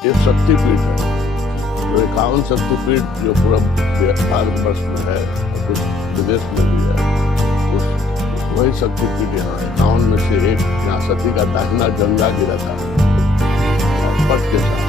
ये शक्तिपीठ है। तो 51 शक्तिपीठ जो पूरा भारतवर्ष में है, कुछ विदेश में भी है, वही शक्तिपीठ यहाँ है। 51 में से एक यहाँ सती का दाहिना जंगा गिरा था पट के साथ।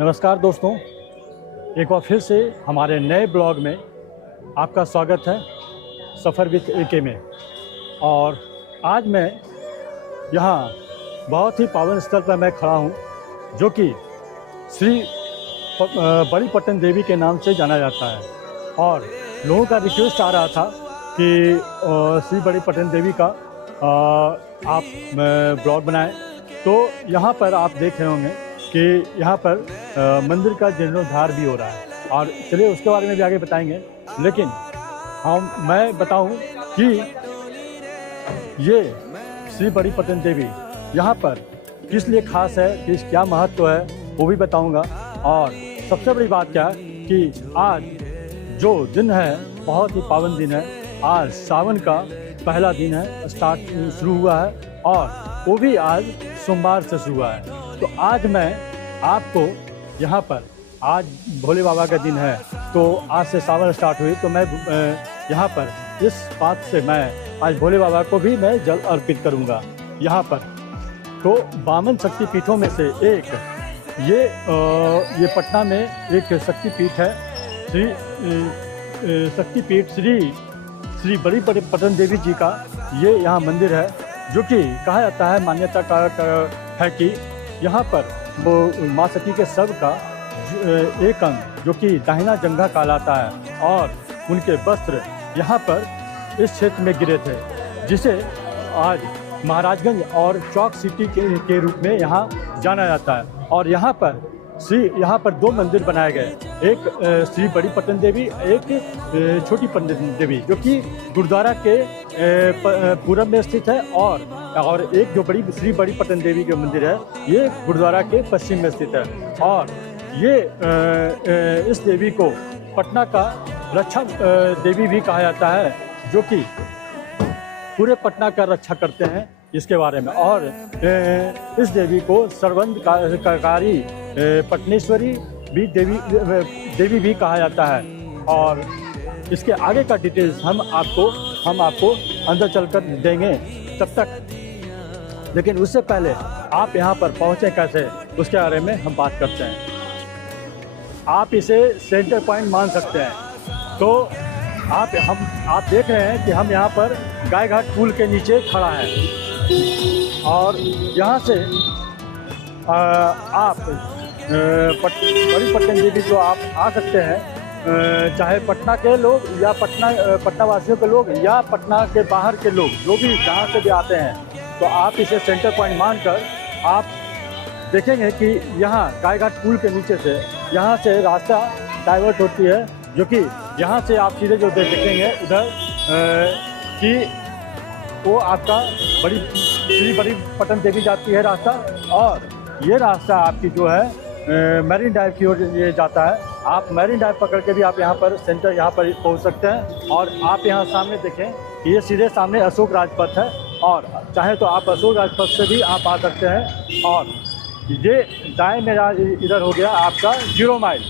नमस्कार दोस्तों, एक बार फिर से हमारे नए ब्लॉग में आपका स्वागत है सफ़र विद AK में। और आज मैं यहाँ बहुत ही पावन स्थल पर मैं खड़ा हूँ, जो कि श्री बड़ी पट्टन देवी के नाम से जाना जाता है। और लोगों का रिक्वेस्ट आ रहा था कि श्री बड़ी पट्टन देवी का आप ब्लॉग बनाएं। तो यहाँ पर आप देख रहे होंगे कि यहाँ पर मंदिर का जीर्णोद्धार भी हो रहा है, और चलिए उसके बारे में भी आगे बताएंगे। लेकिन मैं बताऊं कि ये श्री बड़ी पट्टन देवी यहाँ पर किस लिए खास है, किस क्या महत्व है, वो भी बताऊंगा। और सबसे बड़ी बात क्या है कि आज जो दिन है बहुत ही पावन दिन है। आज सावन का पहला दिन है, शुरू हुआ है, और वो भी आज सोमवार से शुरू हुआ है। तो आज मैं आपको यहाँ पर, आज भोले बाबा का दिन है, तो आज से सावन स्टार्ट हुई, तो मैं यहाँ पर इस बात से मैं आज भोले बाबा को भी मैं जल अर्पित करूँगा यहाँ पर। तो 52 शक्तिपीठों में से एक ये पटना में एक शक्तिपीठ है। शक्तिपीठ श्री बड़ी पट्टन देवी जी का ये यहाँ मंदिर है, जो कि कहा जाता है, मान्यता का है कि यहाँ पर वो माँ सती के शव का एक अंग, जो कि दाहिना जंघा कहलाता है, और उनके वस्त्र यहाँ पर इस क्षेत्र में गिरे थे, जिसे आज महाराजगंज और चौक सिटी के रूप में यहाँ जाना जाता है। और यहाँ पर दो मंदिर बनाए गए, एक श्री बड़ी पट्टन देवी, एक छोटी पट्टन देवी, जो कि गुरुद्वारा के पूरब में स्थित है, और एक जो श्री बड़ी पट्टन देवी का मंदिर है, ये गुरुद्वारा के पश्चिम में स्थित है। और ये इस देवी को पटना का रक्षा देवी भी कहा जाता है, जो कि पूरे पटना का रक्षा करते हैं इसके बारे में। और इस देवी को सर्वंतकारी पटनेश्वरी भी देवी भी कहा जाता है। और इसके आगे का डिटेल्स हम आपको अंदर चलकर देंगे तब तक। लेकिन उससे पहले आप यहाँ पर पहुँचे कैसे, उसके बारे में हम बात करते हैं। आप इसे सेंटर पॉइंट मान सकते हैं। तो आप देख रहे हैं कि हम यहाँ पर गाय घाट पुल के नीचे खड़ा है, और यहाँ से आप बड़ी पट्टन देवी को आप आ सकते हैं, चाहे पटना के लोग या पटना वासियों के लोग या पटना के बाहर के लोग, जो भी जहाँ से भी आते हैं। तो आप इसे सेंटर पॉइंट मानकर आप देखेंगे कि यहाँ गाय घाट पुल के नीचे से यहाँ से रास्ता डाइवर्ट होती है, जो कि यहाँ से आप सीधे जो देखेंगे उधर कि वो आपका श्री बड़ी पट्टन देवी जाती है रास्ता। और ये रास्ता आपकी जो है मैरीन ड्राइव की ओर ये जाता है। आप मैरीन ड्राइव पकड़ के भी आप यहाँ पर सेंटर यहाँ पर पहुँच सकते हैं। और आप यहाँ सामने देखें कि ये सीधे सामने अशोक राजपथ है, और चाहे तो आप अशोक राजपथ से भी आप आ सकते हैं। और ये दाएं मेरा इधर हो गया आपका 0 माइल,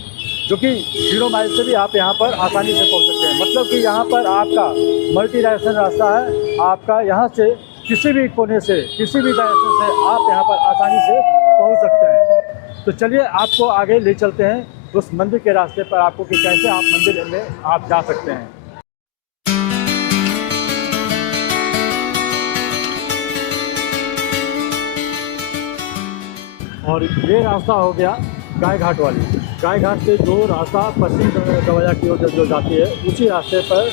जो कि 0 माइल से भी आप यहाँ पर आसानी से पहुँच सकते हैं। मतलब कि यहाँ पर आपका मल्टी डायरेक्शन रास्ता है। आपका यहाँ से किसी भी कोने से, किसी भी डायरेक्शन से आप यहाँ पर आसानी से पहुँच सकते हैं। तो चलिए आपको आगे ले चलते हैं उस मंदिर के रास्ते पर, आपको कि कैसे आप मंदिर में आप जा सकते हैं। और ये रास्ता हो गया गाय घाट वाली। गाय घाट से जो रास्ता पश्चिम दरवाजा की ओर जो जाती है, उसी रास्ते पर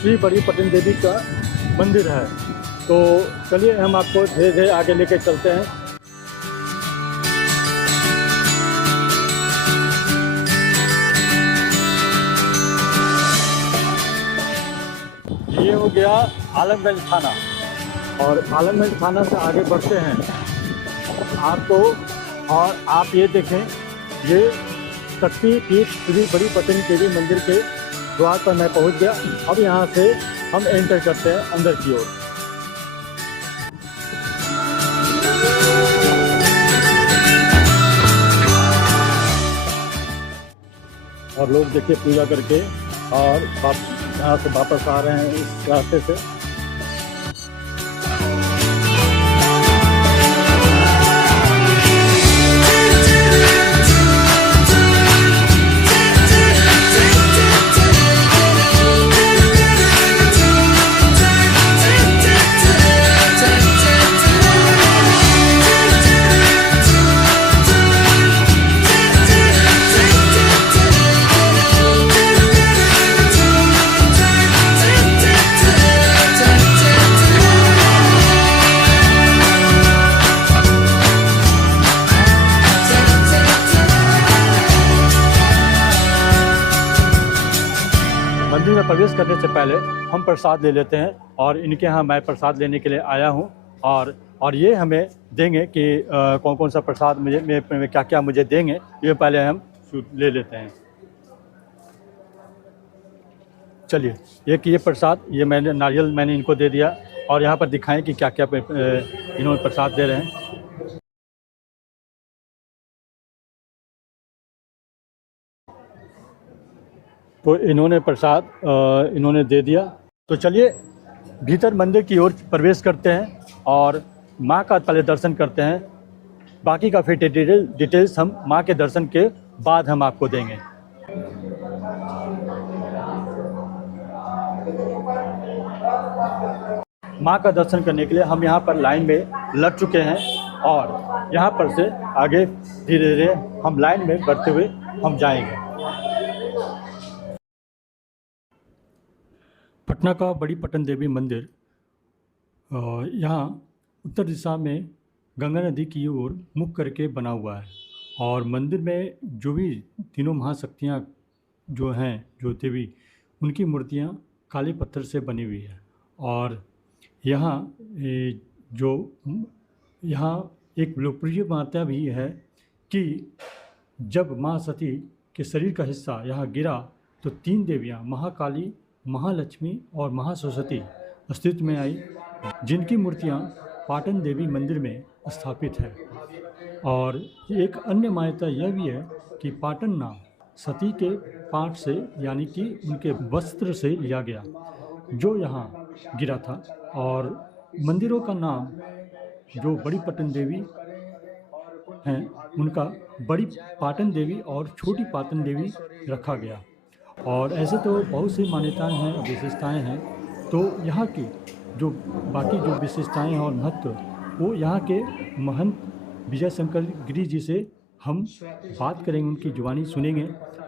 श्री बड़ी पट्टन देवी का मंदिर है। तो चलिए हम आपको धीरे धीरे आगे लेके चलते हैं। ये हो गया आलमगंज थाना, और आलमगंज थाना से आगे बढ़ते हैं आपको, और आप ये देखें, ये शक्तिपीठ श्री बड़ी पटन देवी मंदिर के द्वार पर मैं पहुंच गया। अब यहाँ से हम एंटर करते हैं अंदर की ओर। और लोग देखिए पूजा करके और यहाँ से वापस आ रहे हैं इस रास्ते से। मंदिर में प्रवेश करने से पहले हम प्रसाद ले लेते हैं, और इनके यहाँ मैं प्रसाद लेने के लिए आया हूँ, और ये हमें देंगे कि कौन कौन सा प्रसाद मुझे क्या क्या मुझे देंगे, ये पहले हम ले लेते हैं। चलिए, ये प्रसाद, ये मैंने नारियल मैंने इनको दे दिया, और यहाँ पर दिखाएं कि क्या क्या इन्होंने प्रसाद दे रहे हैं। तो इन्होंने प्रसाद इन्होंने दे दिया। तो चलिए भीतर मंदिर की ओर प्रवेश करते हैं और माँ का पहले दर्शन करते हैं। बाकी का फिर डिटेल्स हम माँ के दर्शन के बाद हम आपको देंगे। माँ का दर्शन करने के लिए हम यहाँ पर लाइन में लग चुके हैं, और यहाँ पर से आगे धीरे धीरे हम लाइन में बढ़ते हुए हम जाएंगे। पटना का बड़ी पटन देवी मंदिर यहाँ उत्तर दिशा में गंगा नदी की ओर मुख करके बना हुआ है, और मंदिर में जो भी तीनों महाशक्तियाँ जो हैं, जो देवी, उनकी मूर्तियाँ काले पत्थर से बनी हुई है। और यहाँ एक लोकप्रिय मान्यता भी है कि जब माँ सती के शरीर का हिस्सा यहाँ गिरा तो 3 देवियाँ महाकाली, महालक्ष्मी और महासरस्वती अस्तित्व में आई, जिनकी मूर्तियाँ पाटन देवी मंदिर में स्थापित है। और एक अन्य मान्यता यह भी है कि पाटन नाम सती के पाट से, यानी कि उनके वस्त्र से लिया गया, जो यहाँ गिरा था। और मंदिरों का नाम जो बड़ी पटन देवी हैं, उनका बड़ी पाटन देवी और छोटी पाटन देवी रखा गया। और ऐसे तो बहुत सी मान्यताएं हैं, विशेषताएं हैं। तो यहाँ की जो बाकी जो विशेषताएं हैं और महत्व, वो यहाँ के महंत विजय शंकर गिरी जी से हम बात करेंगे, उनकी जुबानी सुनेंगे।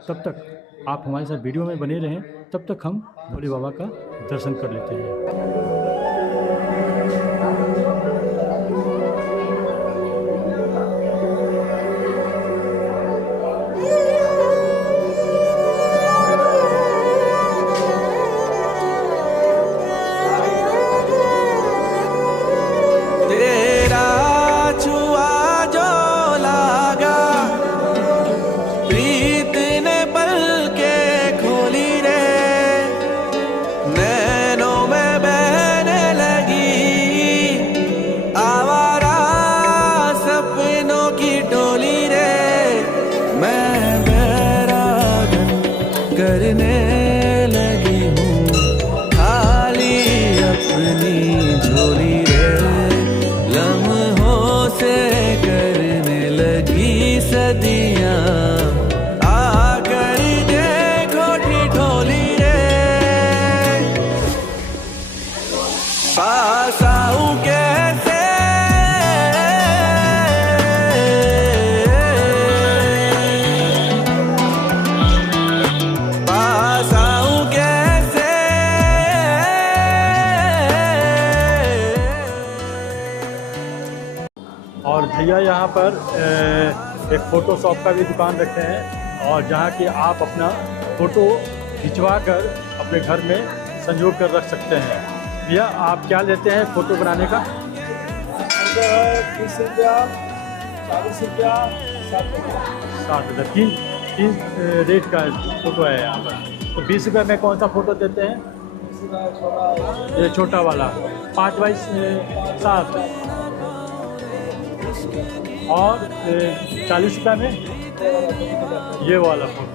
तब तक आप हमारे साथ वीडियो में बने रहें, तब तक हम भोले बाबा का दर्शन कर लेते हैं। करने लगी हूँ खाली अपनी झोली रे, लम्हों से करने लगी सदियाँ, आकर देखो ठिठोली रे, पास आऊं कैसे और भैया यहाँ पर एक फ़ोटो शॉप का भी दुकान रखे हैं, और जहाँ कि आप अपना फ़ोटो खिंचवा कर अपने घर में संजो कर रख सकते हैं। भैया आप क्या लेते हैं फ़ोटो बनाने का? फोटो है 20 रुपया, 40 रुपया, 60 रुपया। 60 रुपये, तीन रेट का फोटो है यहाँ पर। तो 20 रुपये में कौन सा फोटो देते हैं? इसका छोटा है। ये छोटा वाला 5x7। और 40 रुपये में ये वाला फोटो।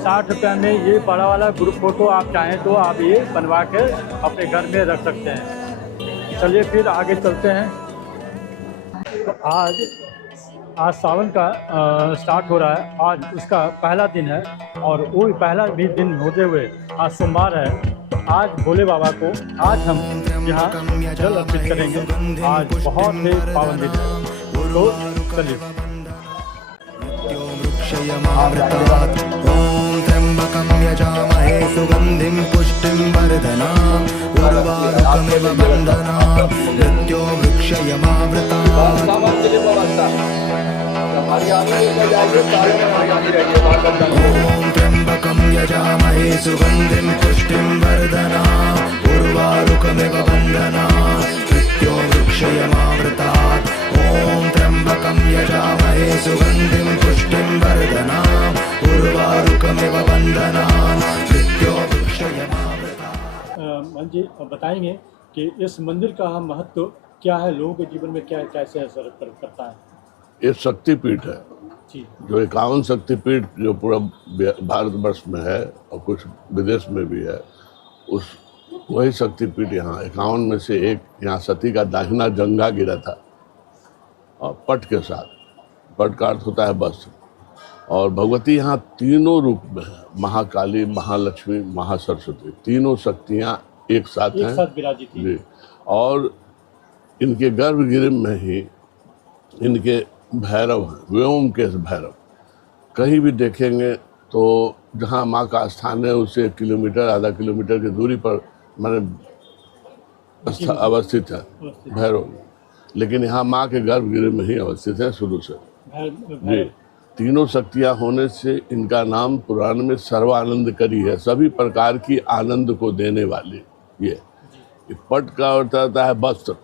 60 रुपये में ये बड़ा वाला ग्रुप फोटो आप चाहें तो आप ये बनवा के अपने घर में रख सकते हैं। चलिए फिर आगे चलते हैं। तो आज सावन का स्टार्ट हो रहा है। आज उसका पहला दिन है और वो पहला भी दिन होते हुए आज सोमवार है। आज भोले बाबा को आज हम यहाँ जल अर्पित करेंगे। आज बहुत ही पावन दिन है। तो चलिए। ॐ त्र्यम्बकं यजामहे सुगन्धिं पुष्टिं वर्धनाम् उर्वारुकमिव बन्धनान् मृत्यो वृक्षयमावृतात् ॐ त्र्यम्बकं यजामहे सुगन्धिं पुष्टिं वर्धनाम् उर्वारुकमिव बन्धनान् मृत्यो वृक्षयमावृतात् ॐ त्र्यम्बकं यजामहे सुगन्धिं पुष्टिं वर्धनाम् उर्वारुकमिव बन्धनान् मृत्यो वृक्षयमावृतात्। मन जी बताएंगे कि इस मंदिर का महत्व क्या है, लोगों के जीवन में क्या कैसे असर करता है? ये शक्तिपीठ है जी। जो 51 शक्तिपीठ जो पूरा भारतवर्ष में है और कुछ विदेश में भी है, उस वही शक्तिपीठ यहाँ 51 में से एक। यहाँ सती का दाहिना जंघा गिरा था और पट के साथ। पट का अर्थ होता है वस्त्र। और भगवती यहाँ तीनों रूप में है, महाकाली, महालक्ष्मी, महासरस्वती, तीनों शक्तियाँ एक साथ हैं, विराजित थी। जी। और इनके गर्भगृह में ही इनके भैरव हैं, व्योमकेश भैरव। कहीं भी देखेंगे तो जहाँ माँ का स्थान है उससे 1 किलोमीटर आधा किलोमीटर की दूरी पर मैंने अवस्थित है भैरव। लेकिन यहाँ माँ के गर्भगृह में ही अवस्थित है शुरू से। जी। तीनों शक्तियाँ होने से इनका नाम पुराण में सर्वानंद करी है, सभी प्रकार की आनंद को देने वाली। ये पट का अर्थ होता है वस्त्र।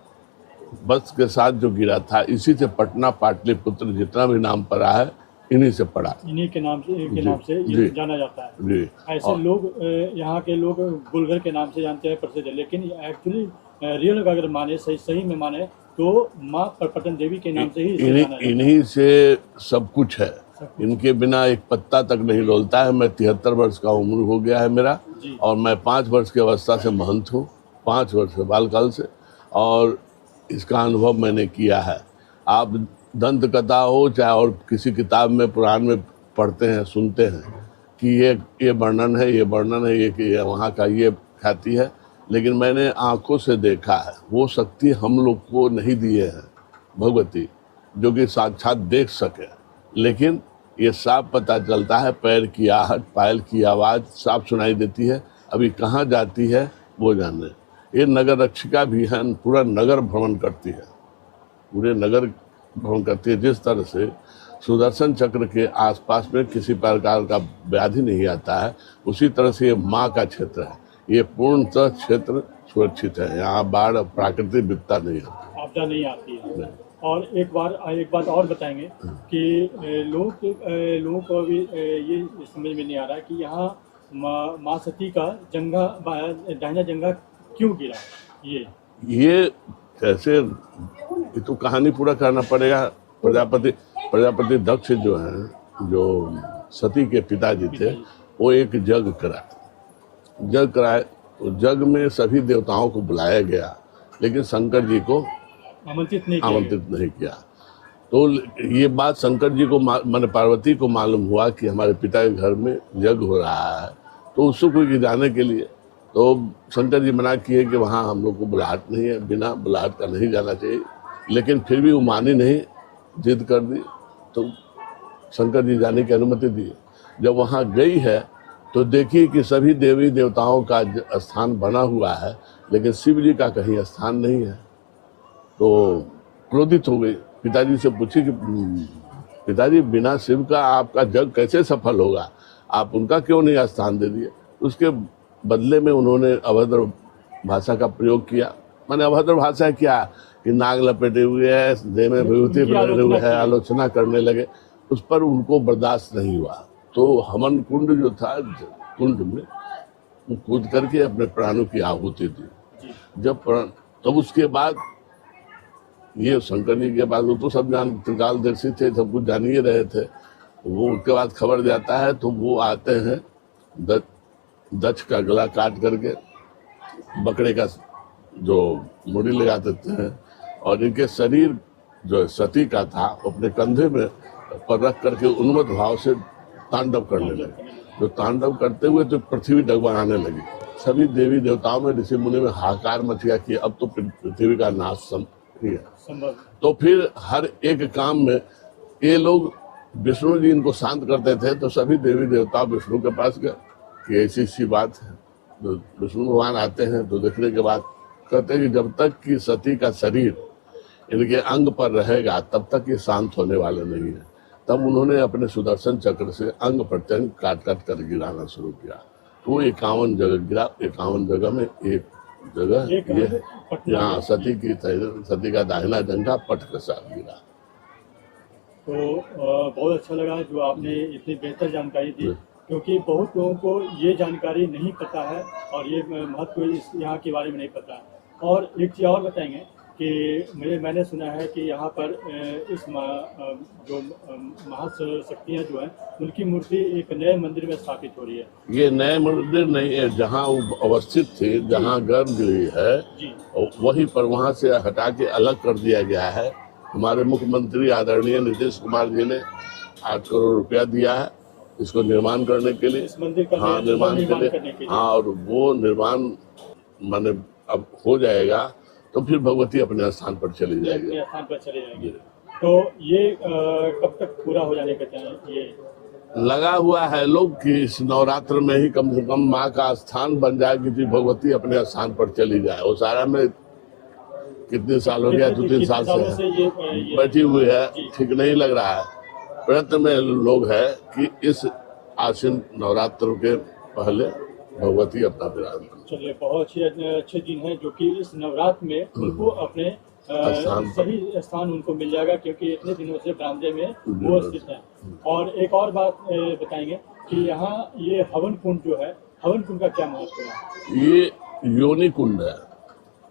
वस्त्र के साथ जो गिरा था, इसी से पटना पाटलिपुत्र जितना भी नाम पड़ा है इन्हीं से पड़ा, इन्हीं के नाम से ये जाना जाता है। जी। ऐसे लोग यहाँ के लोग बुलगर के नाम से जानते हैं प्रसिद्ध है, लेकिन एक्चुअली रियल अगर माने सही में माने तो माँ पटन देवी के नाम से ही इन्हीं से सब कुछ है। इनके बिना एक पत्ता तक नहीं डोलता है। मैं 73 वर्ष का उम्र हो गया है मेरा, और मैं 5 वर्ष की अवस्था से महंत हूँ, 5 वर्ष के बालकाल से, और इसका अनुभव मैंने किया है। आप दंत कथा हो चाहे और किसी किताब में पुराण में पढ़ते हैं, सुनते हैं कि ये वर्णन है, ये वर्णन है, ये वहाँ का ये ख्याति है, लेकिन मैंने आंखों से देखा है। वो शक्ति हम लोग को नहीं दिए हैं भगवती, जो कि साक्षात देख सके। लेकिन ये साफ पता चलता है, पैर की आहट, पायल की आवाज़ साफ सुनाई देती है। अभी कहाँ जाती है वो जाने। ये नगर रक्षिका भी है, पूरा नगर भ्रमण करती है, पूरे नगर भ्रमण करती है। जिस तरह से सुदर्शन चक्र के आसपास में किसी प्रकार का व्याधि नहीं आता है, उसी तरह से ये माँ का क्षेत्र है। ये पूर्णतः क्षेत्र सुरक्षित है, यहाँ बाढ़ प्राकृतिक विपदा नहीं आती, आपदा नहीं आती है। और एक बात और बताएंगे कि लोगों को अभी ये समझ में नहीं आ रहा है कि यहाँ माँ सती का दाहिना जंघा क्यों गिरा। ये कैसे, ये तो कहानी पूरा करना पड़ेगा। प्रजापति दक्ष जो हैं, जो सती के पिताजी थे, वो एक जग कराए। तो जग में सभी देवताओं को बुलाया गया, लेकिन शंकर जी को आमंत्रित नहीं किया। तो ये बात शंकर जी को माने पार्वती को मालूम हुआ कि हमारे पिता के घर में यज्ञ हो रहा है, तो उसको कोई जाने के लिए तो शंकर जी मना किए कि वहाँ हम लोग को बुलाहट नहीं है, बिना बुलाहट का नहीं जाना चाहिए। लेकिन फिर भी वो मानी नहीं, जिद कर दी, तो शंकर जी जाने की अनुमति दी। जब वहाँ गई है तो देखी कि सभी देवी देवताओं का स्थान बना हुआ है, लेकिन शिव जी का कहीं स्थान नहीं है। तो क्रोधित हो गई, पिताजी से पूछी कि पिताजी, बिना शिव का आपका जग कैसे सफल होगा, आप उनका क्यों नहीं स्थान दे दिए। उसके बदले में उन्होंने अभद्र भाषा का प्रयोग किया। मैंने अभद्र भाषा क्या कि नाग लपेटे हुए है, देह में विभूति उनकी पहने हुए है, आलोचना की। आलोचना करने लगे। उस पर उनको बर्दाश्त नहीं हुआ, तो हवन कुंड जो था, कुंड में वो कूद करके अपने प्राणों की आहुति दी। जी जब तब उसके बाद ये शंकर जी के पास, वो तो सब त्रिकालदर्शी थे, सब कुछ जान ही रहे थे। वो उसके बाद खबर जाता है तो वो आते हैं, दक्ष का गला काट करके बकरे का जो मुड़ी लगा देते हैं, और इनके शरीर जो सती का था अपने कंधे में पर रख करके उन्मत्त भाव से तांडव करने लगे। जो तांडव करते हुए तो पृथ्वी डगमगाने लगी। सभी देवी देवताओं में, ऋषि मुनि में हाहाकार मच गया कि अब तो पृथ्वी का नाश ही है। संभव। तो फिर हर एक काम में ये लोग, विष्णु जी इनको शांत करते थे, तो सभी देवी देवता विष्णु के पास गए कि ऐसी सी बात है। तो विष्णु भगवान आते हैं तो देखने के बाद कहते हैं कि जब तक कि सती का शरीर इनके अंग पर रहेगा तब तक ये शांत होने वाले नहीं है। तब उन्होंने अपने सुदर्शन चक्र से अंग प्रत्यंग काट काट कर गिराना शुरू किया। तो 51 जगह गिरा। 51 जगह में एक जगह एक ये पटना यहाँ सती का दाहिना जंघा पट के साथ गिरा। तो बहुत अच्छा लगा जो आपने इतनी बेहतर जानकारी दी, क्योंकि बहुत लोगों को ये जानकारी नहीं पता है और ये महत्व इस यहाँ के बारे में नहीं पता है। और एक चीज़ और बताएंगे कि मैंने सुना है कि यहाँ पर इस जो महाशक्तियाँ जो हैं उनकी मूर्ति एक नए मंदिर में स्थापित हो रही है। ये नए मंदिर नहीं है, जहाँ वो अवस्थित थे, जहाँ गर्भगृह है, जी वहीं पर वहाँ से हटा के अलग कर दिया गया है। हमारे मुख्यमंत्री आदरणीय नीतीश कुमार जी ने 8 करोड़ रुपया दिया है इसको निर्माण करने के लिए। इस मंदिर का हाँ, निर्माण करने के के लिए। लिए। हाँ, और वो निर्माण माने अब हो जाएगा तो फिर भगवती अपने स्थान पर चली जाएगी। अपने स्थान पर चले जाएंगे। तो ये कब तक पूरा हो जाने का ये लगा हुआ है लोग कि इस नवरात्र में ही कम से कम माँ का स्थान बन जाएगी कि भगवती अपने स्थान पर चली जाए। वो सारा में कितने साल हो गया, 2-3 साल से ये बैठी हुई है, ठीक नहीं लग रहा है। प्रयत्न में लोग है कि इस आश्विन नवरात्र के पहले भगवती अपना विराजमान। चलिए, बहुत अच्छे दिन है जो कि इस नवरात्र में उनको अपने सही स्थान उनको मिल जाएगा, क्योंकि इतने दिनों से बरामदे में वो स्थित है। और एक और बात बताएंगे कि यहाँ ये हवन कुंड जो है, हवन कुंड का क्या महत्व है? ये योनि कुंड है,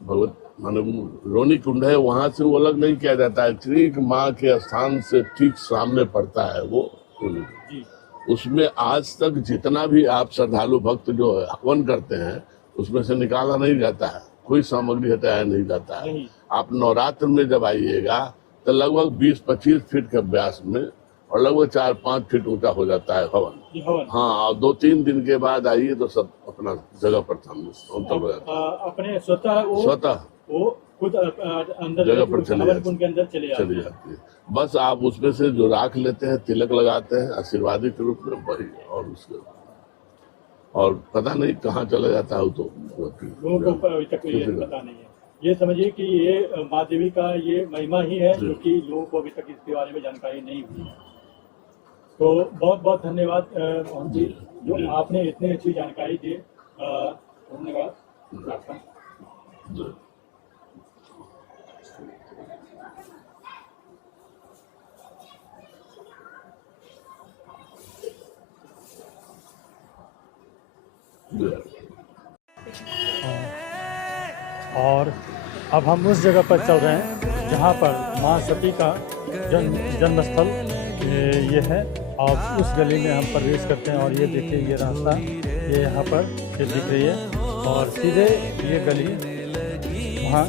भगवत माने रोनी कुंड है, वहाँ से वो अलग नहीं किया जाता है। ठीक माँ के स्थान से ठीक सामने पड़ता है वो योनि कुंड। उसमें आज तक जितना भी आप श्रद्धालु भक्त जो हवन करते हैं उसमें से निकाला नहीं जाता है, कोई सामग्री हटाया नहीं जाता है। आप नवरात्र में जब आइएगा तो लगभग 20-25 फीट के व्यास में और लगभग 4-5 फीट ऊंचा हो जाता है हवन। हाँ, और 2-3 दिन के बाद आइए तो सब अपना जगह पर अपने स्वतः वो खुद अंदर जगह पर हवन के अंदर चली जाती है। बस आप उसमें से जो राख लेते हैं, तिलक लगाते हैं आशीर्वादी के रूप में, वही। और उसके और पता नहीं कहाँ चला जाता है, तो लोगों को अभी तक ये पता नहीं है। ये समझिए कि ये माँ देवी का ये महिमा ही है जो कि लोगों को अभी तक इसके बारे में जानकारी नहीं हुई है। तो बहुत बहुत धन्यवाद मोहन जी, जो आपने इतनी अच्छी जानकारी दी। धन्यवाद। और अब हम उस जगह पर चल रहे हैं जहाँ पर माँ सती का जन्मस्थल ये है। और उस गली में हम प्रवेश करते हैं और ये देखिए ये रास्ता ये यहाँ पर ये दिख रही है और सीधे ये गली वहाँ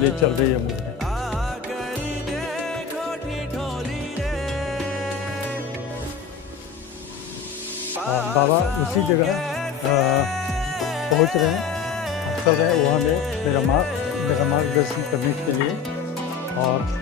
ले चल रही है मुझे। बाबा उसी जगह पहुँच रहे हैं, चल रहे हैं वहाँ में मेरा मार्गदर्शन करने के लिए। और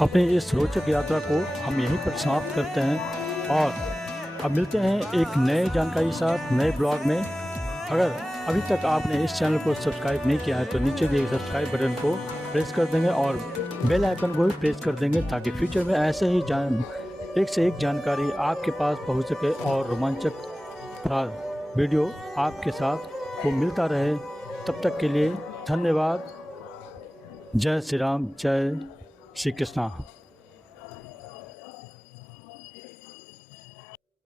अपनी इस रोचक यात्रा को हम यहीं पर समाप्त करते हैं और अब मिलते हैं एक नए जानकारी साथ नए ब्लॉग में। अगर अभी तक आपने इस चैनल को सब्सक्राइब नहीं किया है तो नीचे दिए सब्सक्राइब बटन को प्रेस कर देंगे और बेल आइकन को भी प्रेस कर देंगे ताकि फ्यूचर में ऐसे ही एक से एक जानकारी आपके पास पहुंच सके और रोमांचक वीडियो आपके साथ को मिलता रहे। तब तक के लिए धन्यवाद। जय श्री राम, जय श्री कृष्णा।